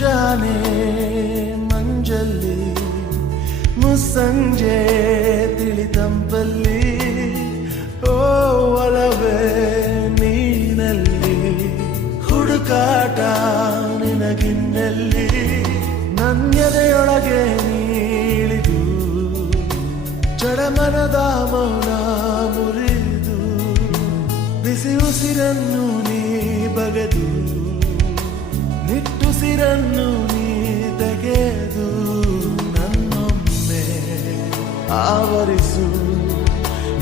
ಮುಂಜಾನೆ ಮಂಜಲ್ಲಿ ಮುಸ್ಸಂಜೆ ತಿಳಿತಂಪಲ್ಲಿ ಓ ಒಲವೇ ನೀನಲ್ಲಿ ಹುಡುಕಾಟ ನಿನಗಿನ್ನಲ್ಲಿ ನನ್ನೆದೆಯೊಳಗೆ ನೀಳಿದು ಜಡಮನದ ಮೌನ ಮುರಿದು ಬಿಸಿ ಉಸಿರನ್ನು ನೀ ಬಗೆದು ನಿಟ್ಟುಸಿರನ್ನು ನೀ ತೆಗೆದು ನನ್ನೊಮ್ಮೆ ಆವರಿಸು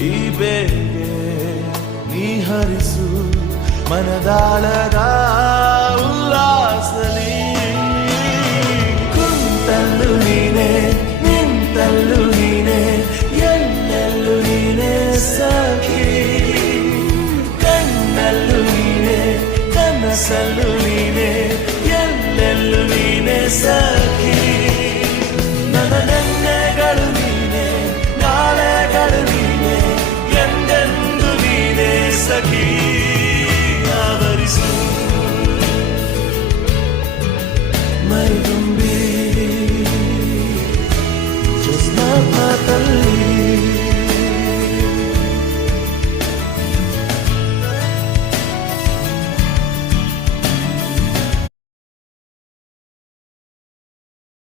ಈ ಬೇಗೆ ನೀ ಹರಿಸು ಮನದಾಳದ